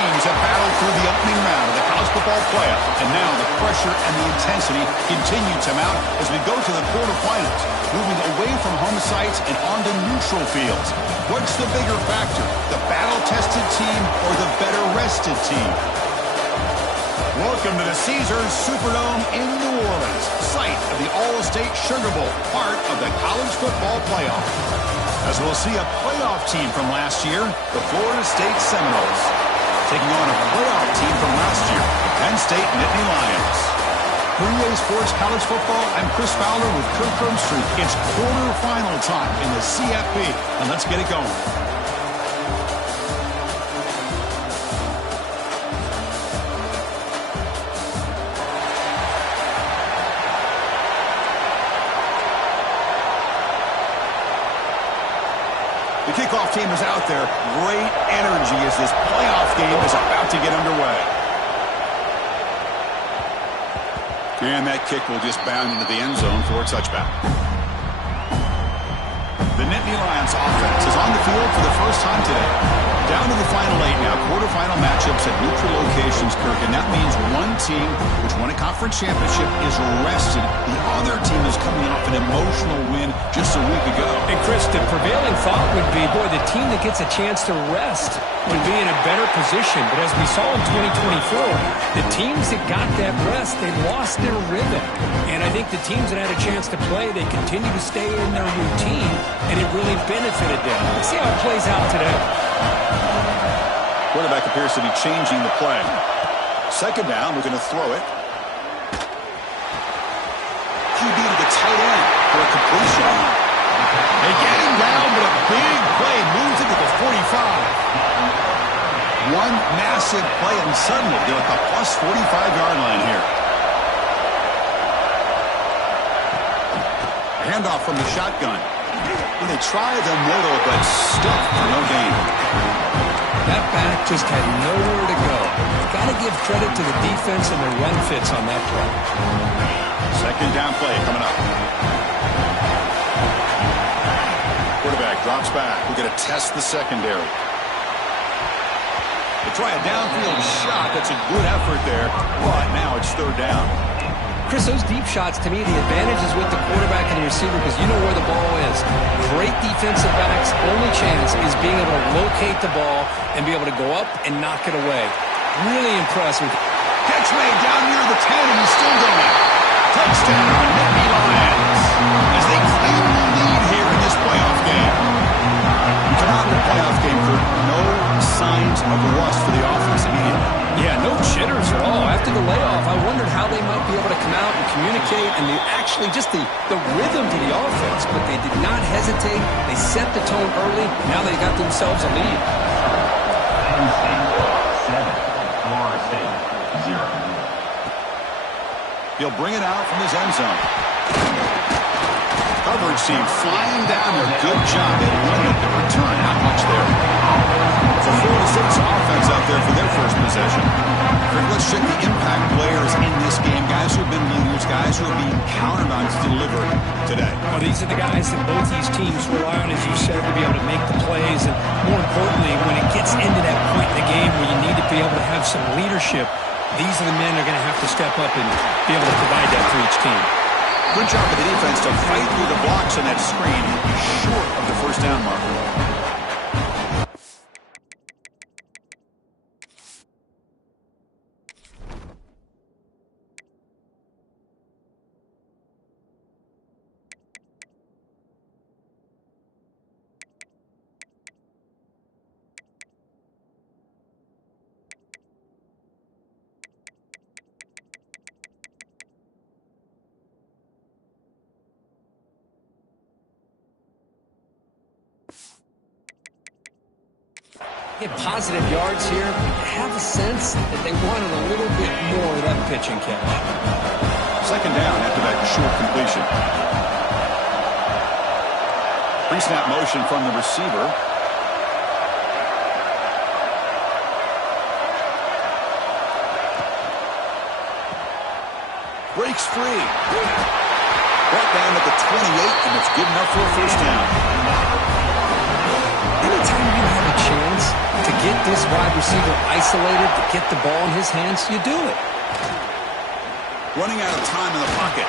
teams have battled through the opening round of the college football playoff, and now the pressure and the intensity continue to mount as we go to the quarterfinals, moving away from home sites and onto neutral fields. What's the bigger factor, the battle-tested team or the better-rested team? Welcome to the Caesars Superdome in New Orleans, site of the All-State Sugar Bowl, part of the college football playoff. As we'll see a playoff team from last year, the Florida State Seminoles, taking on a playoff team from last year, the Penn State Nittany Lions. For EA Sports College Football, I'm Chris Fowler with Kirk Herbstreit. It's quarterfinal time in the CFP, and let's get it going. The kickoff team is out there. Great energy as this playoff game is about to get underway. And that kick will just bound into the end zone for a touchback. The Nittany Lions offense is on the field for the first time today. Down to the final 8 now. Quarterfinal matchups at neutral locations, Kirk. And that means one team, which won a conference championship, is rested. The other team is coming off an emotional win just a week ago. And Chris, the prevailing thought would be, boy, the team that gets a chance to rest would be in a better position. But as we saw in 2024, the teams that got that rest, they lost their rhythm. And I think the teams that had a chance to play, they continue to stay in their routine, and it really benefited them. Let's see how it plays out today. Quarterback appears to be changing the play. Second down, we're going to throw it. QB to the tight end for a completion. They get him down, but a big play moves into the 45. One massive play, and suddenly they're at the plus 45-yard line here. A handoff from the shotgun. And they try the middle, but stuck for no gain. That back just had nowhere to go. Got to give credit to the defense and their run fits on that play. Second down play coming up. Quarterback drops back. We're going to test the secondary. They try a downfield shot. That's a good effort there, but now it's third down. Chris, those deep shots, to me, the advantage is with the quarterback and the receiver because you know where the ball is. Great defensive backs, only chance is being able to locate the ball and be able to go up and knock it away. Really impressive. Catch made down near the 10, and he's still going. Touchdown, Nittany Lions, as they claim the lead here in this playoff game. We come out in the playoff game for no signs of rust for the offense immediately. Yeah, no jitters at all. After the layoff, I wondered how they might be able to come out and communicate and actually just the rhythm to the offense, but they did not hesitate. They set the tone early. Now they got themselves a lead. Penn State 7, Florida State 0. He'll bring it out from his end zone. Coverage team flying down there. Good job. They limit the return. Not much there. For Florida State's offense out there for their first possession. Let's check the impact players in this game. Guys who have been leaders, guys who are being counted on to deliver today. Well, these are the guys that both these teams rely on, as you said, to be able to make the plays. And more importantly, when it gets into that point in the game where you need to be able to have some leadership, these are the men that are going to have to step up and be able to provide that for each team. Good job of the defense to fight through the blocks on that screen, short of the first down marker. Get positive yards here. I have a sense that they wanted a little bit more of that pitch and catch. Second down after that short completion. Pre-snap motion from the receiver. Breaks free. Brought down at the 28, and it's good enough for a first down. Anytime you have a chance to get this wide receiver isolated to get the ball in his hands, you do it. Running out of time in the pocket.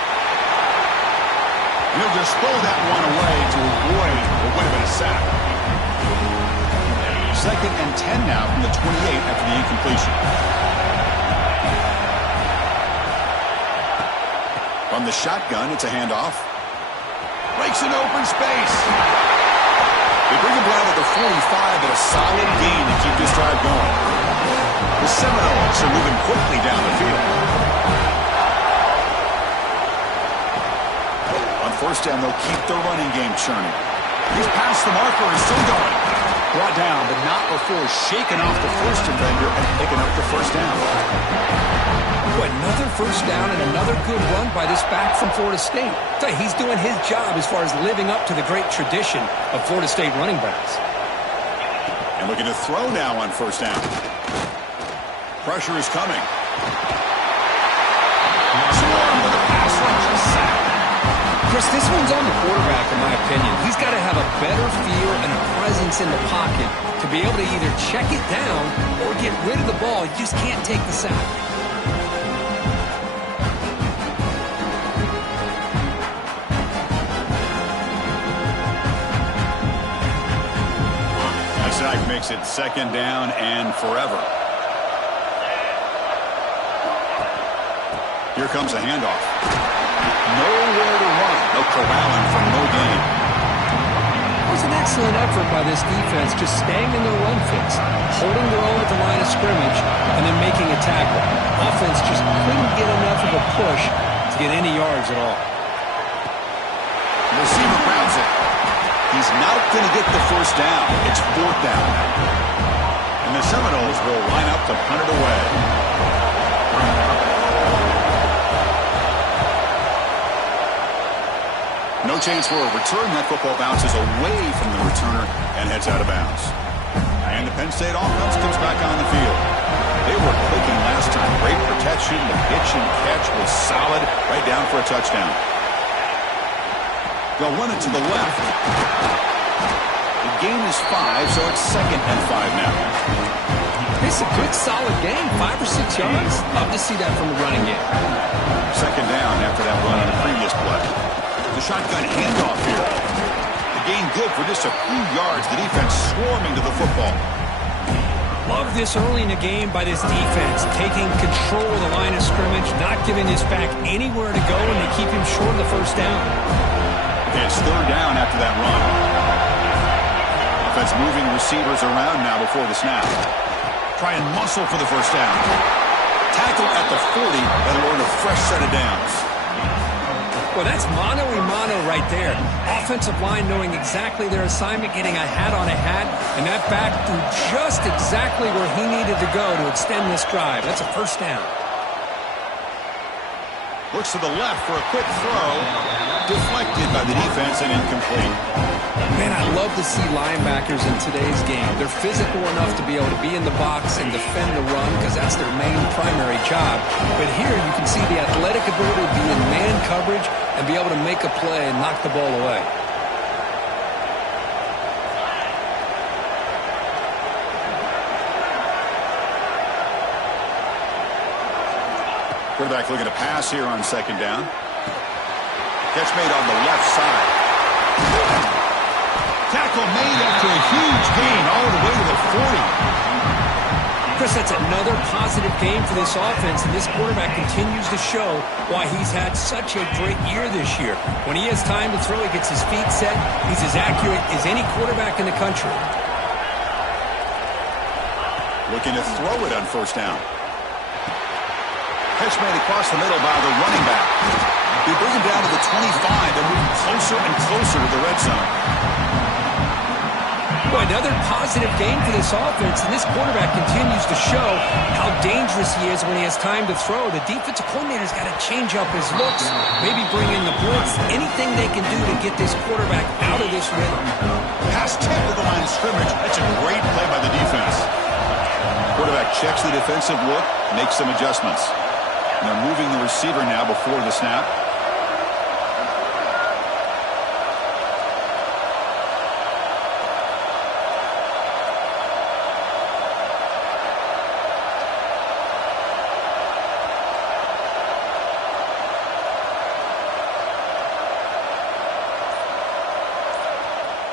He'll just throw that one away to avoid what would have been a sack. 2nd and 10 now from the 28 after the incompletion. From the shotgun, it's a handoff. Breaks an open space. They bring him down to the 45, but a solid gain to keep this drive going. The Seminoles are moving quickly down the field. On 1st down, they'll keep their running game churning. He's past the marker and still going. Brought down, but not before shaking off the first defender and picking up the 1st down. Another 1st down and another good run by this back from Florida State. He's doing his job as far as living up to the great tradition of Florida State running backs. And looking to throw now on 1st down. Pressure is coming. Swarm with a pass rush, a sack. Chris, this one's on the quarterback, in my opinion. He's got to have a better feel and a presence in the pocket to be able to either check it down or get rid of the ball. You just can't take the sack. The sack makes it 2nd down and forever. Here comes a handoff. Nowhere to run. No corralling for no gain. It was an excellent effort by this defense, just staying in their run fix, holding their own at the line of scrimmage, and then making a tackle. Offense just couldn't get enough of a push to get any yards at all. The receiver grabs it. He's not going to get the 1st down. It's 4th down. And the Seminoles will line up to punt it away. No chance for a return. That football bounces away from the returner and heads out of bounds. And the Penn State offense comes back on the field. They were clicking last time. Great protection. The pitch and catch was solid. Right down for a touchdown. They'll run it to the left. The gain is 5, so it's 2nd and 5 now. It's a good, solid game. 5 or 6 yards. Love to see that from the running game. 2nd down after that run on the previous play. The shotgun handoff here. The gain good for just a few yards. The defense swarming to the football. Love this early in the game by this defense, taking control of the line of scrimmage, not giving this back anywhere to go, and they keep him short of the 1st down. It's 3rd down after that run. Offense moving receivers around now before the snap. Try and muscle for the 1st down. Tackle at the 40, that'll earn a fresh set of downs. Well, that's mano-a-mano right there. Offensive line knowing exactly their assignment, getting a hat on a hat, and that back threw just exactly where he needed to go to extend this drive. That's a 1st down. Looks to the left for a quick throw. Deflected by the defense and incomplete. Man, I love to see linebackers in today's game. They're physical enough to be able to be in the box and defend the run because that's their main primary job. But here you can see the athletic ability to be in man coverage and be able to make a play and knock the ball away. Quarterback looking to pass here on 2nd down. Catch made on the left side. Tackle made after a huge gain all the way to the 40. Chris, that's another positive game for this offense, and this quarterback continues to show why he's had such a great year this year. When he has time to throw, he gets his feet set. He's as accurate as any quarterback in the country. Looking to throw it on 1st down. Catch made across the middle by the running back. They bring him down to the 25. They're moving closer and closer to the red zone. Boy, another positive game for this offense, and this quarterback continues to show how dangerous he is when he has time to throw. The defensive coordinator's got to change up his looks, maybe bring in the blitz, anything they can do to get this quarterback out of this rhythm. Pass tip to the line of scrimmage. That's a great play by the defense. Quarterback checks the defensive look, makes some adjustments. And they're moving the receiver now before the snap.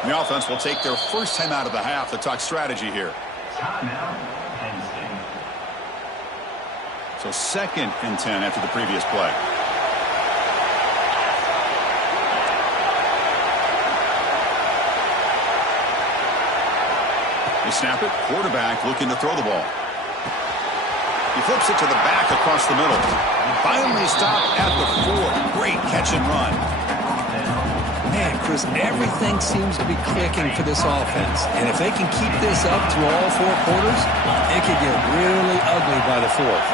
The offense will take their first time out of the half to talk strategy here. Timeout, Penn State. So 2nd and 10 after the previous play. They snap it. Quarterback looking to throw the ball. He flips it to the back across the middle. Finally stopped at the 4. Great catch and run. Man, Chris, everything seems to be clicking for this offense. And if they can keep this up through all 4 quarters, it could get really ugly by the 4th.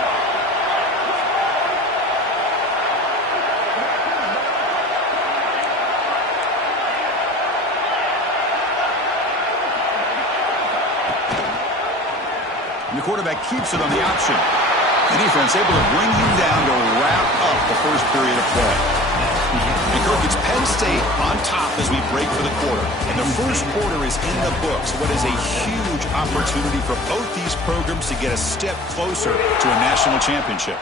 And the quarterback keeps it on the option. The defense able to bring him down to wrap up the first period of play. And Kirk, it's Penn State on top as we break for the quarter. And the first quarter is in the books. What is a huge opportunity for both these programs to get a step closer to a national championship.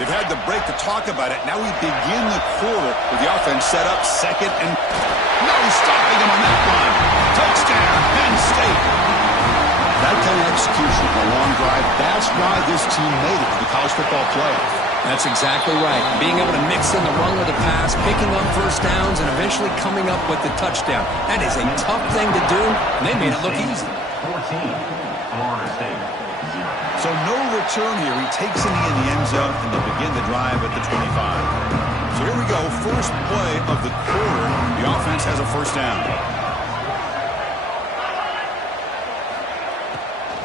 They've had the break to talk about it. Now we begin the quarter with the offense set up 2nd and no stopping him on that run. Touchdown, Penn State. That kind of execution, a long drive, that's why this team made it to the college football playoff. That's exactly right. Being able to mix in the run with the pass, picking up first downs, and eventually coming up with the touchdown. That is a tough thing to do, and they made it look easy. 14, Florida State, 0. So no return here. He takes it in the end zone, and they begin the drive at the 25. So here we go. First play of the quarter. The offense has a first down.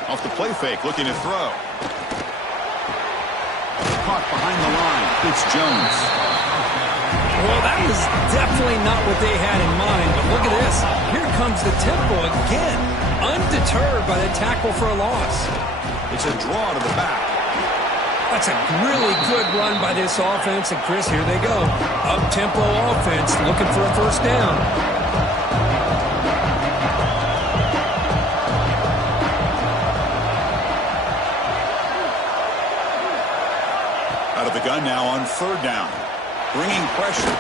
Off the play fake, looking to throw. Caught behind the line. It's Jones. Well, that was definitely not what they had in mind, but look at this. Here comes the tempo again, undeterred by the tackle for a loss. It's a draw to the back. That's a really good run by this offense, and Chris, here they go. Up-tempo offense, looking for a first down. Out of the gun now on 3rd down. Bringing pressure.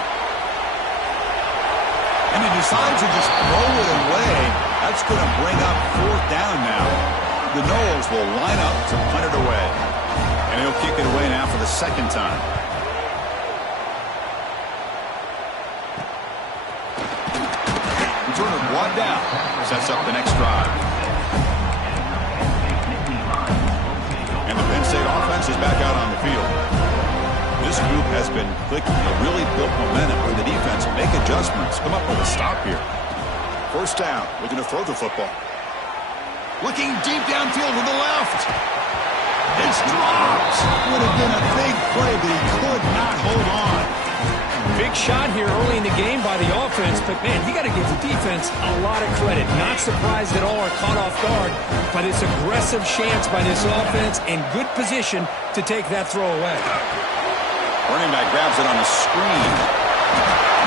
And he decides to just throw it away. That's going to bring up 4th down now. The Noles will line up to punt it away. And he'll kick it away now for the 2nd time. Return it brought down. Sets up the next drive. And the Penn State offense is back out on the field. This group has been clicking. They really built momentum where the defense make adjustments. Come up with a stop here. First down. Looking to throw the football. Looking deep downfield to the left. It's dropped. Would have been a big play, but he could not hold on. Big shot here early in the game by the offense, but man, you got to give the defense a lot of credit. Not surprised at all or caught off guard by this aggressive chance by this offense in good position to take that throw away. Running back grabs it on the screen.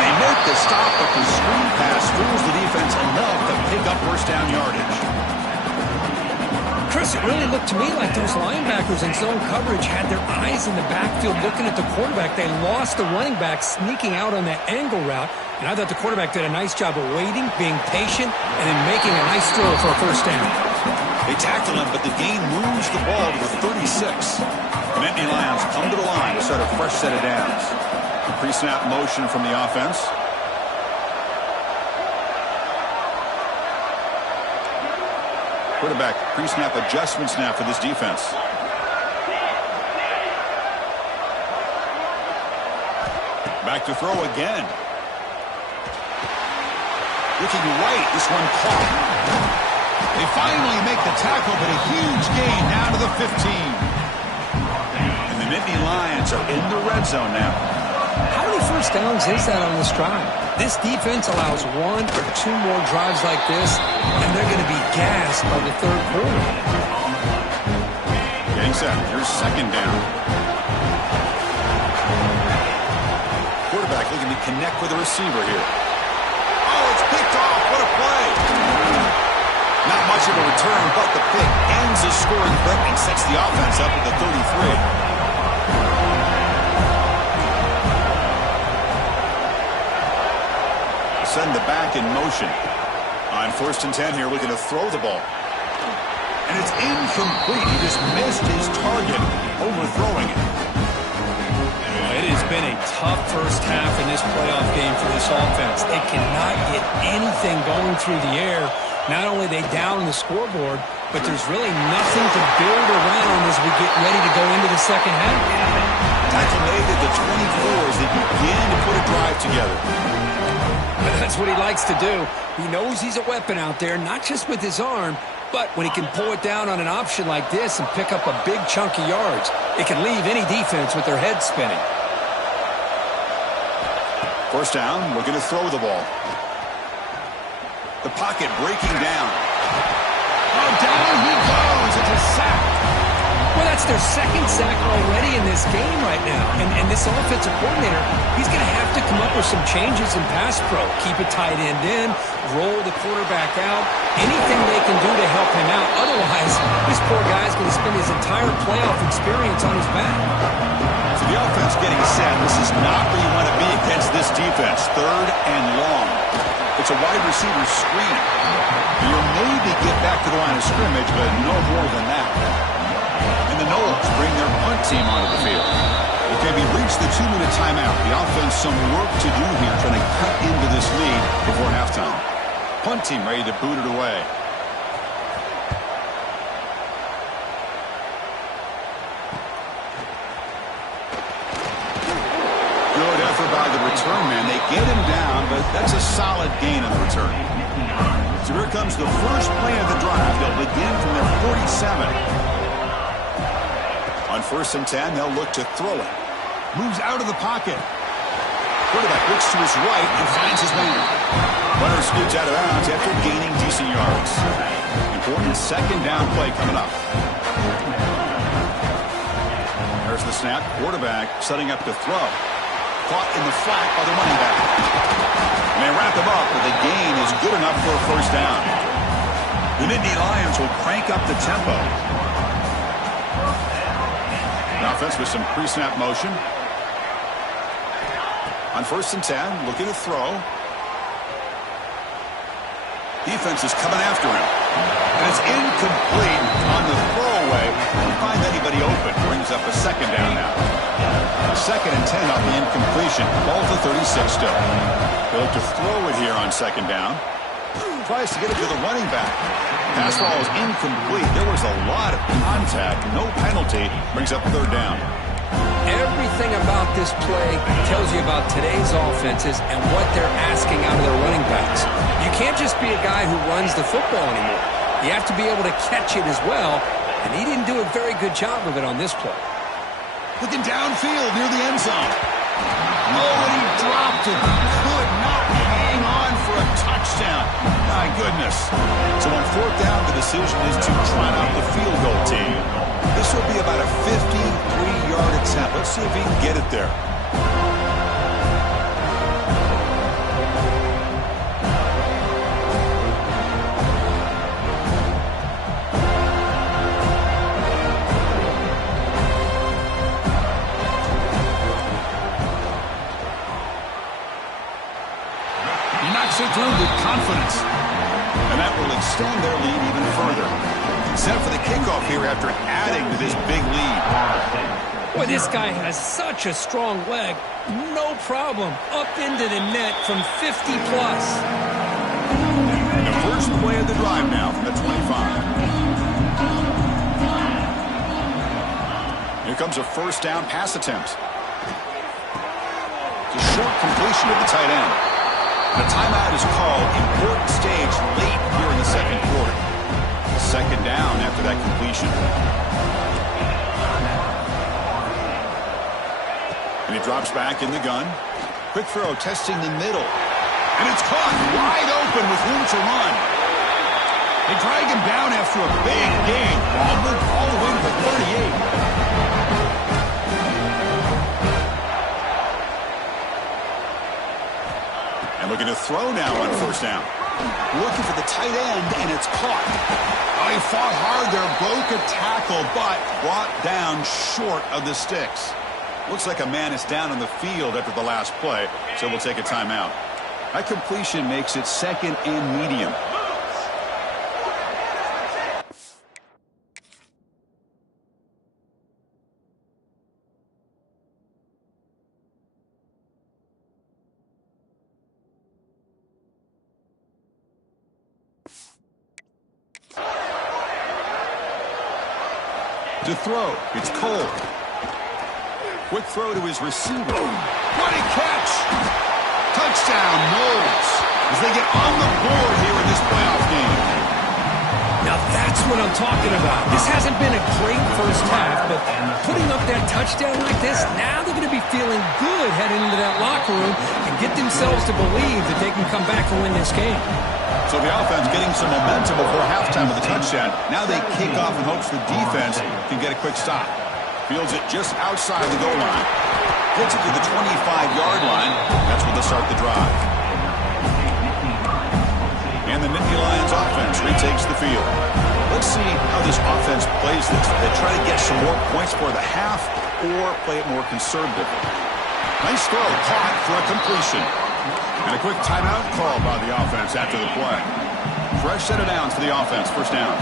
They make the stop, but the screen pass fools the defense enough to pick up first down yardage. Chris, it really looked to me like those linebackers in zone coverage had their eyes in the backfield looking at the quarterback. They lost the running back sneaking out on that angle route, and I thought the quarterback did a nice job of waiting, being patient, and then making a nice throw for a first down. They tackle him, but the gain moves the ball to the 36. The Nittany Lions come to the line to start a fresh set of downs. Pre-snap motion from the offense. Quarterback pre-snap adjustments now for this defense. Back to throw again. Looking right, this one caught. They finally make the tackle, but a huge gain down to the 15. And the Nittany Lions are in the red zone now. How many first downs is that on this drive? This defense allows 1 or 2 more drives like this, and they're going to be gassed by the 3rd quarter. Getting set. Here's 2nd down. looking to connect with the receiver here. Oh, it's picked off. What a play. Not much of a return, but the pick ends the scoring threat and sets the offense up at the 33. Send the back in motion. On 1st and 10 here, looking to throw the ball. And it's incomplete. He just missed his target, overthrowing it. It has been a tough first half in this playoff game for this offense. They cannot get anything going through the air. Not only are they down on the scoreboard, but there's really nothing to build around as we get ready to go into the second half. Tackle made at the 24 as they begin to put a drive together. That's what he likes to do. He knows he's a weapon out there, not just with his arm, but when he can pull it down on an option like this and pick up a big chunk of yards, it can leave any defense with their head spinning. 1st down, looking to throw the ball. The pocket breaking down. Oh, down he goes. It's a sack. Well, that's their 2nd sack already in this game right now. And this offensive coordinator, he's going to have to come up with some changes in pass pro. Keep a tight end in, roll the quarterback out, anything they can do to help him out. Otherwise, this poor guy's going to spend his entire playoff experience on his back. So the offense getting set. This is not where you want to be against this defense. 3rd and long. It's a wide receiver screen. You'll maybe get back to the line of scrimmage, but no more than that. And the Noles bring their punt team onto the field. Okay, we reached the 2-minute timeout. The offense some work to do here trying to cut into this lead before halftime. Punt team ready to boot it away. Good effort by the return man. They get him down, but that's a solid gain on the return. So here comes the first play of the drive. They'll begin from their 47. On 1st and 10, they'll look to throw it. Moves out of the pocket. Quarterback looks to his right and finds his man. Runner scoots out of bounds after gaining decent yards. Important 2nd down play coming up. There's the snap. Quarterback setting up to throw. Caught in the flat by the running back. And they wrap him up, but the gain is good enough for a 1st down. The Nittany Lions will crank up the tempo. The offense with some pre-snap motion. On 1st and 10, looking to throw. Defense is coming after him. And it's incomplete on the throwaway. Can't find anybody open. Brings up a 2nd down now. 2nd and 10 off the incompletion. Ball to 36 still. They look to throw it here on 2nd down. Tries to get it to the running back. Pass ball is incomplete. There was a lot of contact. No penalty. Brings up 3rd down. Everything about this play tells you about today's offenses and what they're asking out of their running backs. You can't just be a guy who runs the football anymore. You have to be able to catch it as well, and he didn't do a very good job of it on this play. Looking downfield near the end zone. Oh, and he dropped it. Could not hang on for a touchdown. My goodness. So on 4th down, the decision is to trot out the field goal team. This will be about a 53-yard attempt. Let's see if he can get it there. He knocks it through with confidence. And that will extend their lead even further. Set for the kickoff here after adding to this big lead. Boy, this guy has such a strong leg. No problem. Up into the net from 50-plus. The first play of the drive now from the 25. Here comes a 1st down pass attempt. It's a short completion of the tight end. The timeout is called. Important stage late here in the 2nd quarter. 2nd down after that completion. And he drops back in the gun. Quick throw testing the middle. And it's caught wide open with room to run. They drag him down after a big gain. All the way to the 38. And looking to throw now on first down. Looking for the tight end, and it's caught. Oh, he fought hard there, broke a tackle, but brought down short of the sticks. Looks like a man is down on the field after the last play, so we'll take a timeout. That completion makes it second and medium. To throw, it's Cole. Quick throw to his receiver. What a catch! Touchdown, Knowles, as they get on the board here in this playoff game. Now that's what I'm talking about. This hasn't been a great first half, but putting up that touchdown like this, now they're going to be feeling good heading into that locker room and get themselves to believe that they can come back and win this game. So the offense getting some momentum before halftime with a touchdown. Now they kick off in hopes the defense can get a quick stop. Fields it just outside the goal line. Hits it to the 25-yard line. That's where they'll start the drive. And the Nittany Lions offense retakes the field. Let's see how this offense plays this. They try to get some more points for the half or play it more conservatively. Nice throw, caught for a completion. And a quick timeout call by the offense after the play. Fresh set of downs for the offense. First down.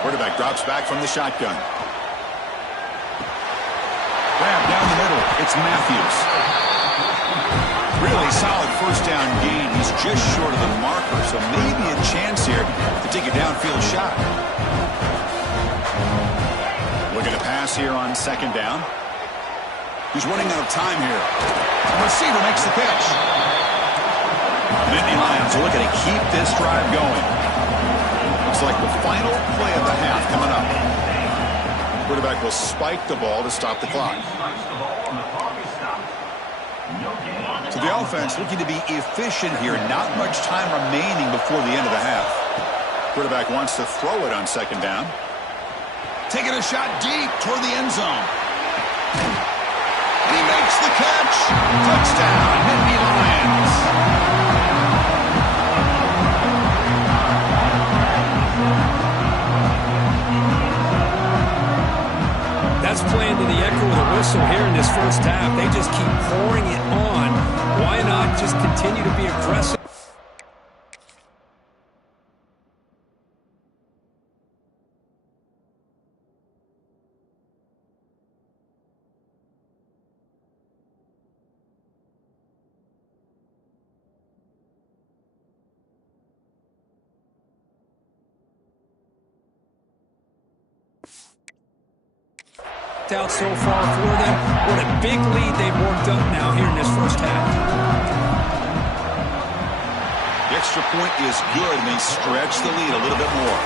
Quarterback drops back from the shotgun. Grab down the middle. It's Matthews. Really solid first down gain. He's just short of the marker, so maybe a chance here to take a downfield shot. Looking to pass here on second down. He's running out of time here. The receiver makes the catch. Nittany Lions are looking to keep this drive going. Looks like the final play of the half coming up. Quarterback will spike the ball to stop the clock. So the offense looking to be efficient here. Not much time remaining before the end of the half. Quarterback wants to throw it on second down. Taking a shot deep toward the end zone. He makes the catch. Touchdown, Nittany Lions. That's playing to the echo of the whistle here in this first half. They just keep pouring it on. Why not just continue to be aggressive? Out so far for them. What a big lead they've worked up now here in this first half. The extra point is good, and they stretch the lead a little bit more.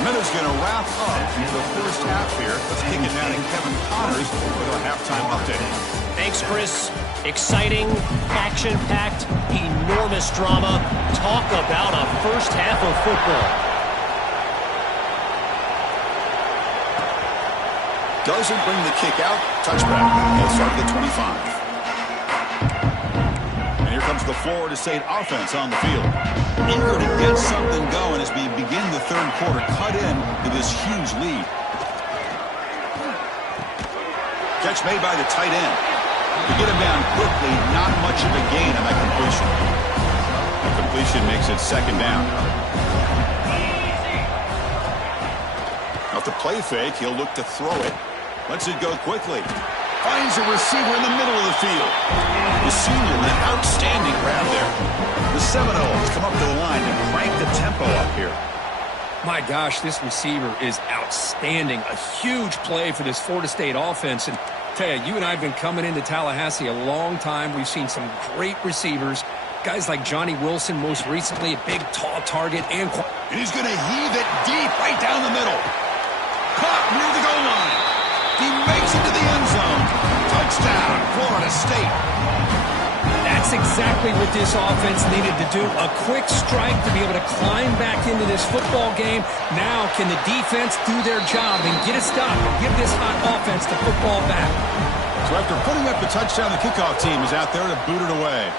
Miller's going to wrap up the first half here. Let's kick it down to Kevin Connors with our halftime update. Thanks, Chris. Exciting, action-packed, enormous drama. Talk about a first half of football. Doesn't bring the kick out. Touchback. They'll start at the 25. And here comes the Florida State offense on the field. Eager to get something going as we begin the third quarter. Cut in to this huge lead. Catch made by the tight end. To get him down quickly, not much of a gain on that completion. The completion makes it second down. Off the play fake, he'll look to throw it. Lets it go quickly. Finds a receiver in the middle of the field. The senior with an outstanding grab there. The Seminoles come up to the line and crank the tempo up here. My gosh, this receiver is outstanding. A huge play for this Florida State offense. And tell you, you and I have been coming into Tallahassee a long time. We've seen some great receivers. Guys like Johnny Wilson, most recently, a big, tall target. And he's going to heave it deep right down the middle. Caught near the goal line. He makes it to the end zone. Touchdown, Florida State. That's exactly what this offense needed to do. A quick strike to be able to climb back into this football game. Now can the defense do their job and get a stop and give this hot offense the football back? So after putting up the touchdown, the kickoff team is out there to boot it away.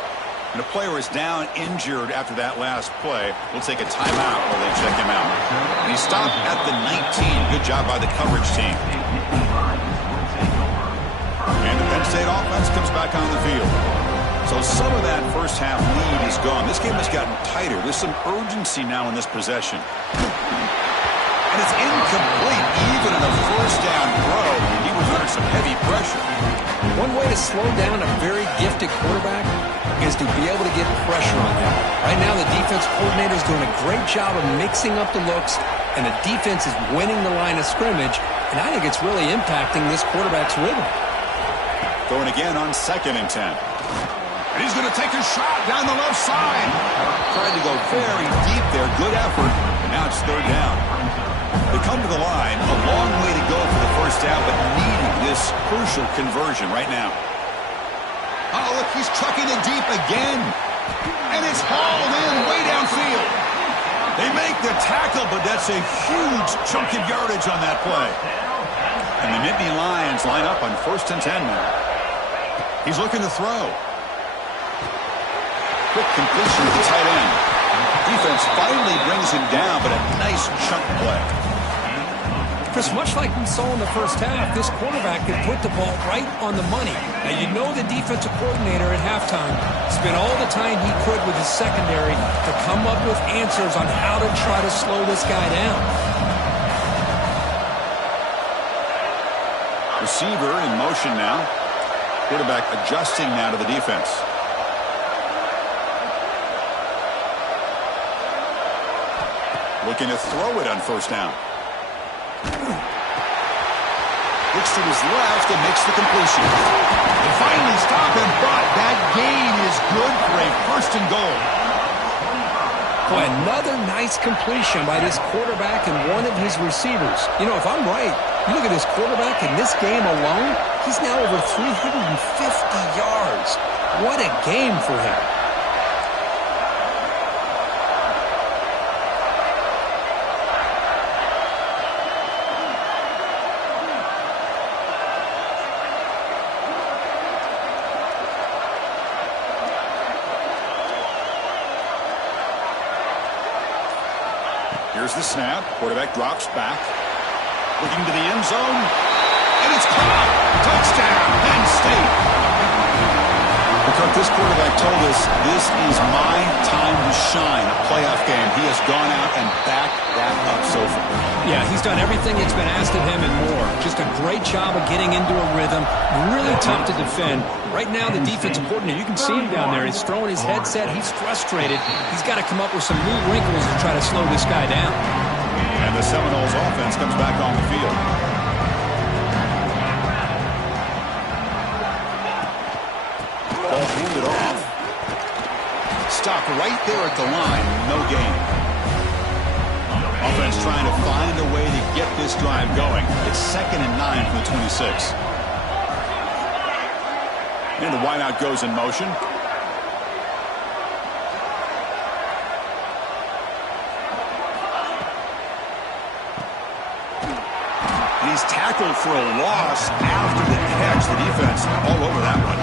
And a player is down injured after that last play. We'll take a timeout while they check him out. And he stopped at the 19. Good job by the coverage team. And the Penn State offense comes back on the field. So some of that first half lead is gone. This game has gotten tighter. There's some urgency now in this possession. And it's incomplete. Even in a first down throw, he was under some heavy pressure. One way to slow down a very gifted quarterback is to be able to get pressure on him. Right now, the defense coordinator is doing a great job of mixing up the looks, and the defense is winning the line of scrimmage, and I think it's really impacting this quarterback's rhythm. Throwing again on 2nd and 10. And he's going to take a shot down the left side. Tried to go very deep there. Good effort. And now it's 3rd down. They come to the line. A long way to go for the first down, but needing this crucial conversion right now. Oh, look, he's chucking it deep again. And it's hauled in way downfield. They make the tackle, but that's a huge chunk of yardage on that play. And the Nittany Lions line up on 1st and 10 now. He's looking to throw. Quick completion to the tight end. Defense finally brings him down, but a nice chunk play. Chris, much like we saw in the first half, this quarterback could put the ball right on the money. Now, you know the defensive coordinator at halftime spent all the time he could with his secondary to come up with answers on how to try to slow this guy down. Receiver in motion now. Quarterback adjusting now to the defense. Looking to throw it on 1st down. Looks to his left and makes the completion. They finally stop him, but that gain is good for a 1st and goal. Boy, another nice completion by this quarterback and one of his receivers. You know, if I'm right, you look at this quarterback in this game alone, he's now over 350 yards. What a game for him. Here's the snap. Quarterback drops back. Looking to the end zone. And it's caught. Touchdown, Penn State. Because this quarterback told us this is my time to shine. A playoff game. He has gone out and backed that up so far. Yeah, he's done everything that's been asked of him and more. Just a great job of getting into a rhythm. Really tough to defend. Right now, the defensive coordinator, you can see him down there. He's throwing his headset. He's frustrated. He's got to come up with some new wrinkles to try to slow this guy down. And the Seminoles offense comes back on the field. Ball handed off. Stopped right there at the line. No gain. Offense trying to find a way to get this drive going. It's 2nd and 9 from the 26. And the wideout goes in motion. And he's tackled for a loss after the catch. The defense all over that one.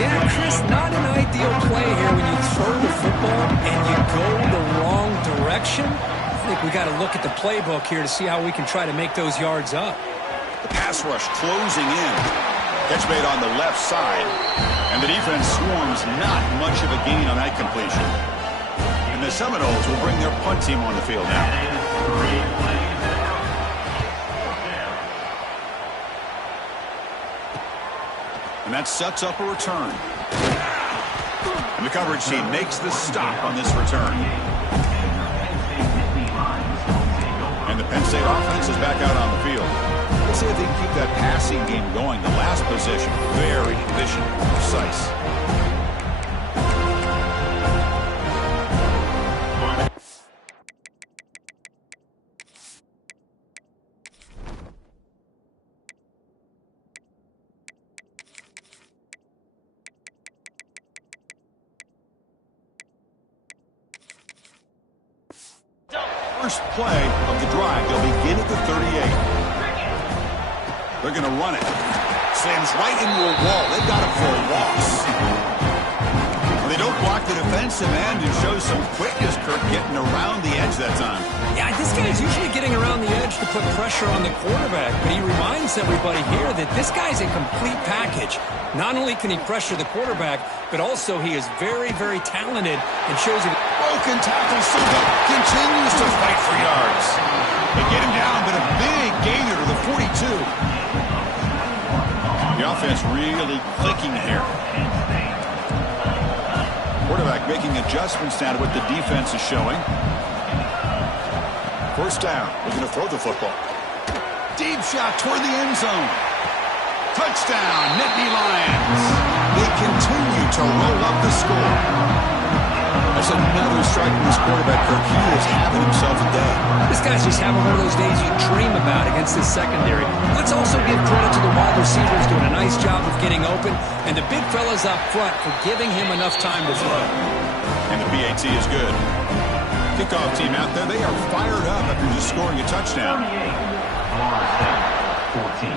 Yeah, Chris, not an ideal play here when you throw the football and you go the wrong direction. I think we got to look at the playbook here to see how we can try to make those yards up. The pass rush closing in. Catch made on the left side. And the defense swarms not much of a gain on that completion. And the Seminoles will bring their punt team on the field now. And that sets up a return. And the coverage team makes the stop on this return. And the Penn State offense is back out on the field. Let's see if they can keep that passing game going. The last possession, very efficient and precise. First play of the drive. They'll begin at the 38. They're going to run it. Slams right into a wall. They got him for a loss. They don't block the defensive end and show some quickness, Kirk, getting around the edge that time. Yeah, this guy's usually getting around the edge to put pressure on the quarterback, but he reminds everybody here that this guy's a complete package. Not only can he pressure the quarterback, but also he is very, very talented and shows you. Broken tackle, Silva continues to fight for yards. They get him down, but a big gainer to the 42. The offense really clicking here. Quarterback making adjustments now to what the defense is showing. First down. Looking to throw the football. Deep shot toward the end zone. Touchdown, Nittany Lions. They continue to roll up the score. That's another strike from this quarterback, Kirk. He is having himself a day. This guy's just having one of those days you dream about against this secondary. Let's also give credit to the wide receivers doing a nice job of getting open, and the big fellas up front for giving him enough time to throw. And the PAT is good. Kickoff team out there, they are fired up after just scoring a touchdown. 14.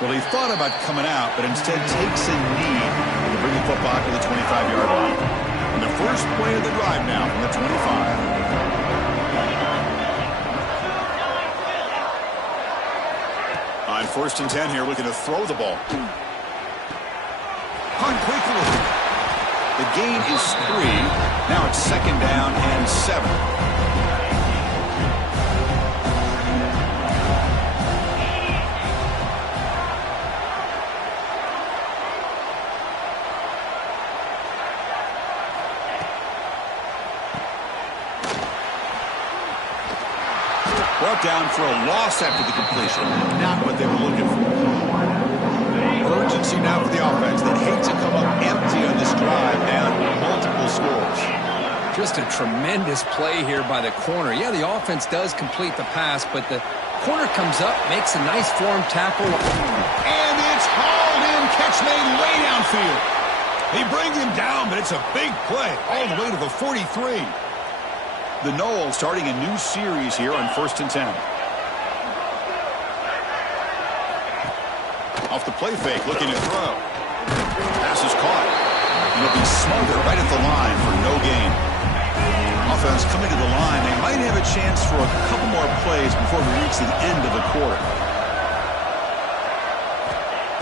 Well, he thought about coming out, but instead takes a knee to bring the football to the 25-yard line. And the first play of the drive now from the 25. On 1st and 10 here, looking to throw the ball. Hunt quickly. The gain is 3. Now it's 2nd down and 7. Brought down for a loss after the completion. Not what they were looking for. Urgency now for the offense. They'd hate to come up empty on this drive, down multiple scores. Just a tremendous play here by the corner. Yeah, the offense does complete the pass, but the corner comes up, makes a nice form tackle. And it's hauled in. Catch made way downfield. They bring him down, but it's a big play all the way to the 43. The Noles starting a new series here on 1st and 10. Off the play fake, looking to throw. Pass is caught. And it'll be smothered right at the line for no gain. Offense coming to the line. They might have a chance for a couple more plays before we reach the end of the quarter.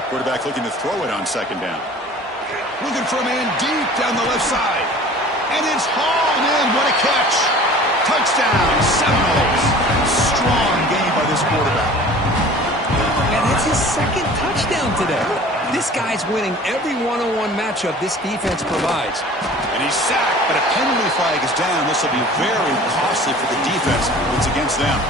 Quarterback looking to throw it on 2nd down. Looking for a man deep down the left side. And it's hauled in. What a catch. Touchdown, Seminoles. Strong game by this quarterback. And that's his 2nd touchdown today. This guy's winning every one-on-one matchup this defense provides. And he's sacked, but a penalty flag is down. This will be very costly for the defense. It's against them.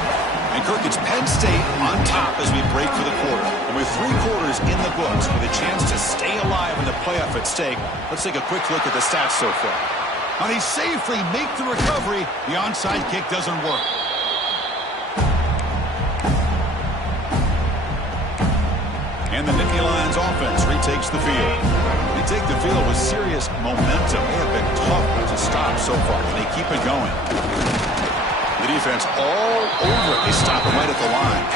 And Kirk, it's Penn State on top as we break for the quarter. And with 3 quarters in the books with a chance to stay alive in the playoff at stake, let's take a quick look at the stats so far. And he safely make the recovery. The onside kick doesn't work. And the Nittany Lions offense retakes the field. They take the field with serious momentum. They have been tough to stop so far. They keep it going. The defense all over it. They stop it right at the line.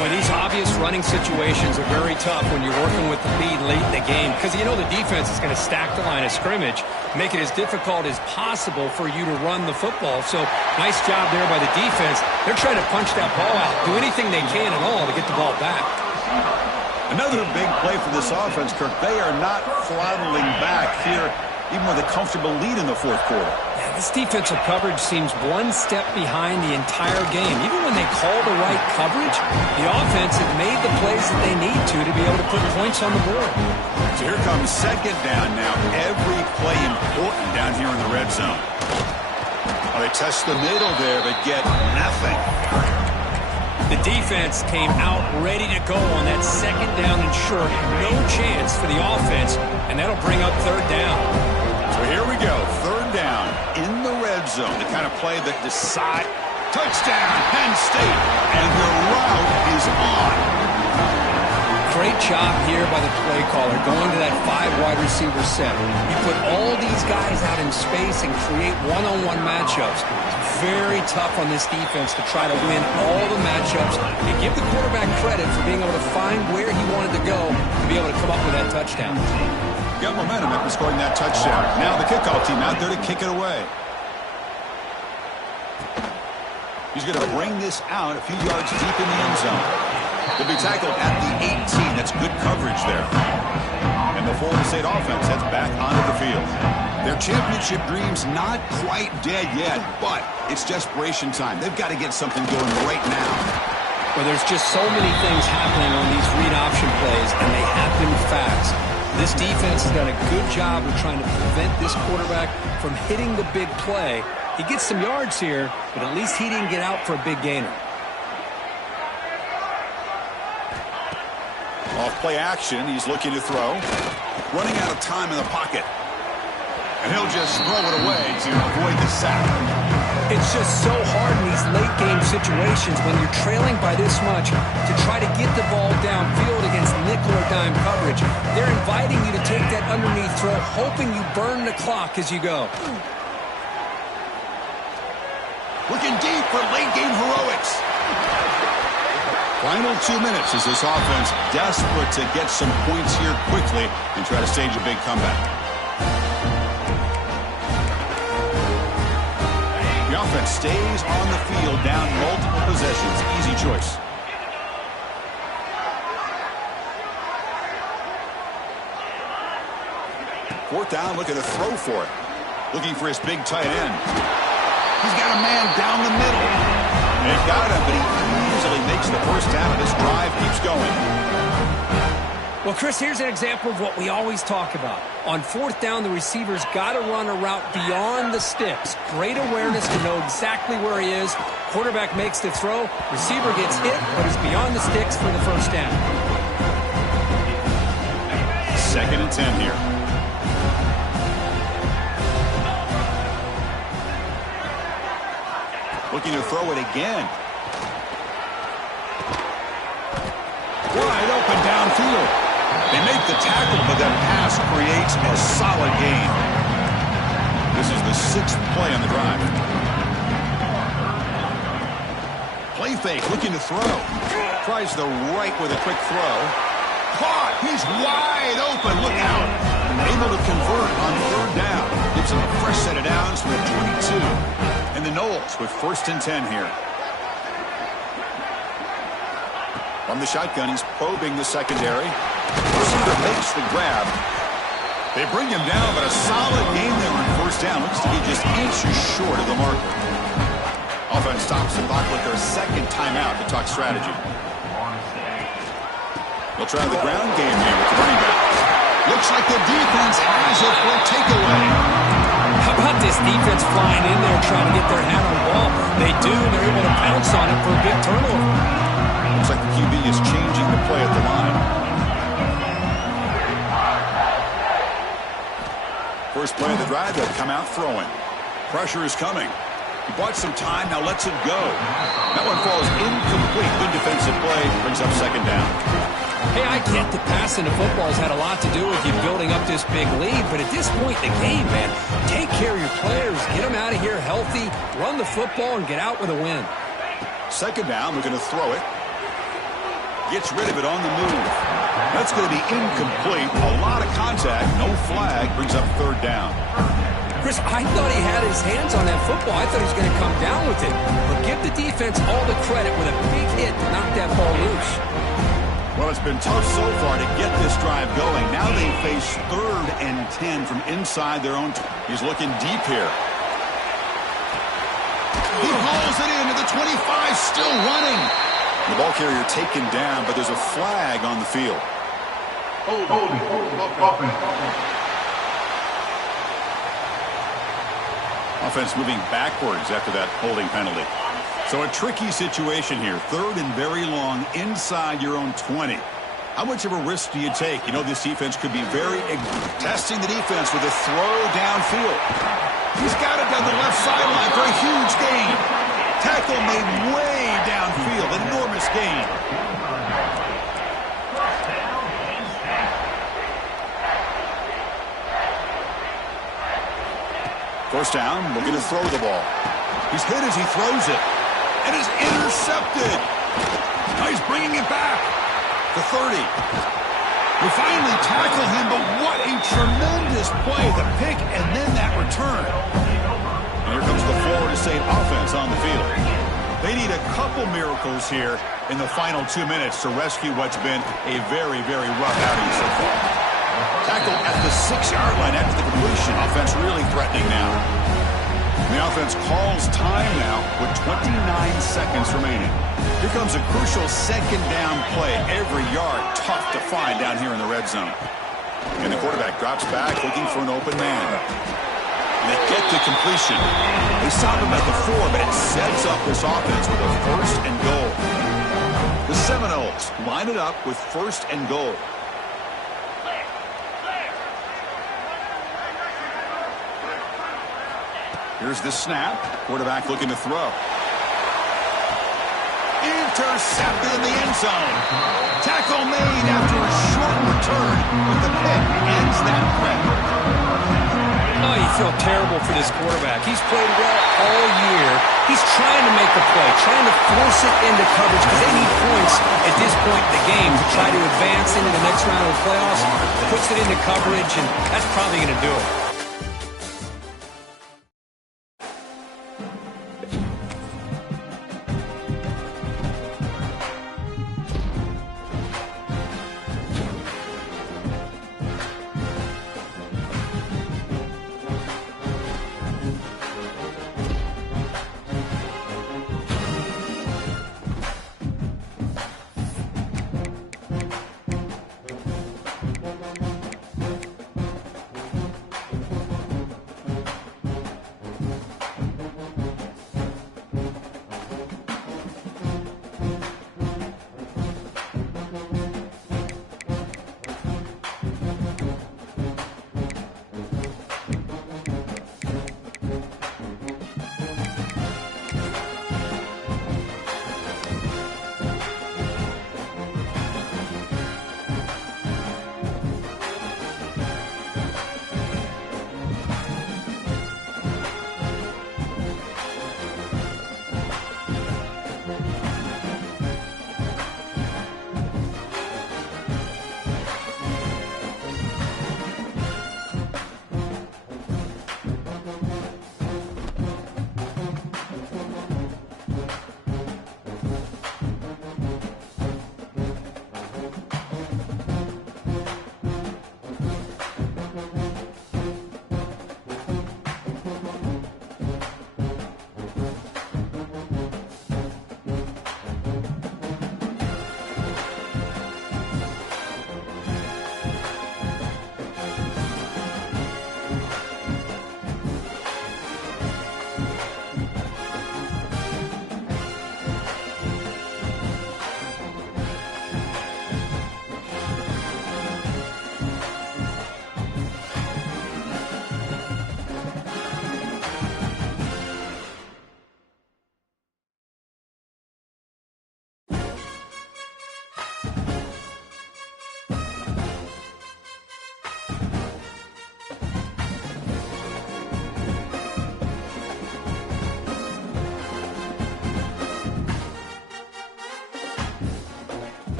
Well, these obvious running situations are very tough when you're working with the lead late in the game because you know the defense is going to stack the line of scrimmage, make it as difficult as possible for you to run the football. So nice job there by the defense. They're trying to punch that ball out, do anything they can at all to get the ball back. Another big play for this offense, Kirk. They are not throttling back here, even with a comfortable lead in the 4th quarter. Yeah, this defensive coverage seems one step behind the entire game. Even when they call the right coverage, the offense have made the plays that they need to be able to put points on the board. So here comes 2nd down now. Every play important down here in the red zone. Well, they test the middle there, but get nothing. The defense came out ready to go on that 2nd down and short. No chance for the offense, and that'll bring up 3rd down. So here we go, 3rd down in the red zone. The kind of play that decide. Touchdown, Penn State, and the route is on. Great job here by the play caller, going to that 5 wide receiver set. You put all these guys out in space and create one-on-one matchups. Very tough on this defense to try to win all the matchups. And give the quarterback credit for being able to find where he wanted to go to be able to come up with that touchdown. Got momentum after scoring that touchdown. Now the kickoff team out there to kick it away. He's going to bring this out a few yards deep in the end zone. He'll be tackled at the 18. That's good coverage there. And the Florida State offense heads back onto the field. Their championship dream's not quite dead yet, but it's desperation time. They've got to get something going right now. Well, there's just so many things happening on these read option plays, and they happen fast. This defense has done a good job of trying to prevent this quarterback from hitting the big play. He gets some yards here, but at least he didn't get out for a big gainer. Off play action, he's looking to throw. Running out of time in the pocket. And he'll just throw it away to avoid the sack. It's just so hard in these late game situations when you're trailing by this much to try to get the ball downfield against nickel or dime coverage. They're inviting you to take that underneath throw, hoping you burn the clock as you go. Looking deep for late-game heroics. Final 2 minutes as this offense desperate to get some points here quickly and try to stage a big comeback. The offense stays on the field down multiple possessions. Easy choice. Fourth down, looking to throw for it. Looking for his big tight end. He's got a man down the middle. They've got him, but he easily makes the first down, and this drive keeps going. Well, Chris, here's an example of what we always talk about. On fourth down, the receiver's got to run a route beyond the sticks. Great awareness to know exactly where he is. Quarterback makes the throw. Receiver gets hit, but is beyond the sticks for the first down. 2nd and 10 here. Looking to throw it again. Wide open downfield. They make the tackle, but that pass creates a solid gain. This is the 6th play on the drive. Play fake, looking to throw. Tries the right with a quick throw. Caught! He's wide open. Look out! Able to convert on 3rd down. Gives him a fresh set of downs from the 22. And the Noles with 1st and 10 here. From the shotgun, he's probing the secondary. Receiver makes the grab. They bring him down, but a solid game there on 1st down. Looks to be just inches short of the marker. Offense stops the clock with their 2nd timeout to talk strategy. They'll try the ground game here with the running back. Looks like the defense has it for a takeaway. How about this defense flying in there trying to get their hand on the ball? They do, and they're able to pounce on it for a big turnover. Looks like the QB is changing the play at the line. First play of the drive, they'll come out throwing. Pressure is coming. He bought some time, now lets it go. That one falls incomplete. Good defensive play, brings up 2nd down. Hey, I get that passing the football has had a lot to do with you building up this big lead, but at this point in the game, man, take care of your players, get them out of here healthy, run the football, and get out with a win. 2nd down, we're going to throw it. Gets rid of it on the move. That's going to be incomplete. A lot of contact, no flag, brings up 3rd down. Chris, I thought he had his hands on that football. I thought he was going to come down with it. But give the defense all the credit with a big hit to knock that ball loose. Well, it's been tough so far to get this drive going. Now they face 3rd and 10 from inside their own. He's looking deep here. He hauls it into the 25, still running. The ball carrier taken down, but there's a flag on the field. Offense moving backwards after that holding penalty. So a tricky situation here. 3rd and very long inside your own 20. How much of a risk do you take? You know, this defense could be very testing the defense with a throw downfield. He's got it down the left sideline for a huge gain. Tackle made way downfield. Enormous gain. First down, looking to throw the ball. He's hit as he throws it. And is intercepted. Now he's bringing it back. The 30. We finally tackle him, but what a tremendous play. The pick and then that return. And here comes the Florida State offense on the field. They need a couple miracles here in the final 2 minutes to rescue what's been a very, very rough outing so far. Tackle at the 6-yard line after the completion. Offense really threatening now. The offense calls time now with 29 seconds remaining. Here comes a crucial second down play. Every yard tough to find down here in the red zone. And the quarterback drops back looking for an open man. They get to completion. They stop him at the 4, but it sets up this offense with a first and goal. The Seminoles line it up with first and goal. Here's the snap. Quarterback looking to throw. Intercepted in the end zone. Tackle made after a short return, but the pick ends that threat. Oh, you feel terrible for this quarterback. He's played well all year. He's trying to make a play, trying to force it into coverage because they need points at this point in the game to try to advance into the next round of the playoffs. Puts it into coverage, and that's probably going to do it.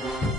State.